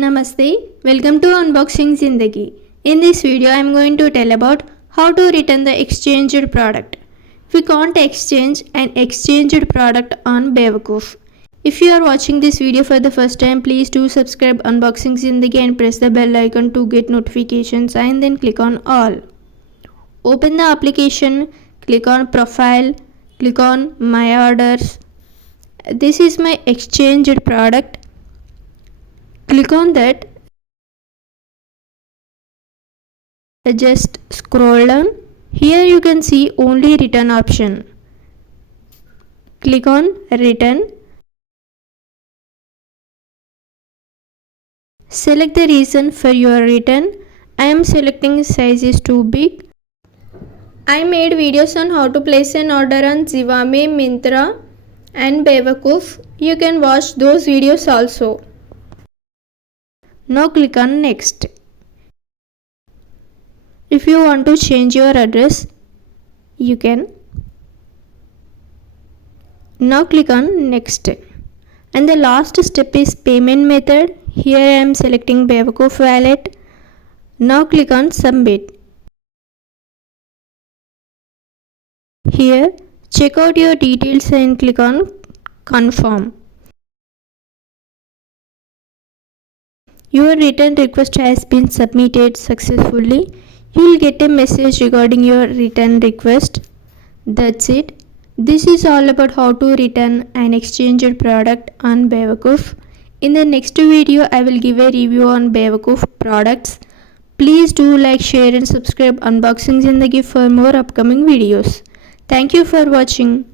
Namaste, welcome to Unboxing Zindagi. In this video, I am going to tell about how to return the exchanged product. We can't exchange an exchanged product on Bewakoof. If you are watching this video for the first time, please do subscribe Unboxing Zindagi and press the bell icon to get notifications and then click on all. Open the application, click on Profile, click on My Orders. This is my exchanged product. Click on that. Just scroll down. Here you can see only return option. Click on return. Select the reason for your return. I am selecting size is too big. I made videos on how to place an order on Zivame, Myntra and Bewakoof. You can watch those videos also. Now click on next. If you want to change your address, you can. Now click on next. And the last step is payment method. Here I am selecting Bewakoof wallet. Now click on submit. Here check out your details and click on confirm. Your return request has been submitted successfully. You will get a message regarding your return request. That's it. This is all about how to return an exchanged product on Bewakoof. In the next video, I will give a review on Bewakoof products. Please do like, share and subscribe Unboxing Zindagi for more upcoming videos. Thank you for watching.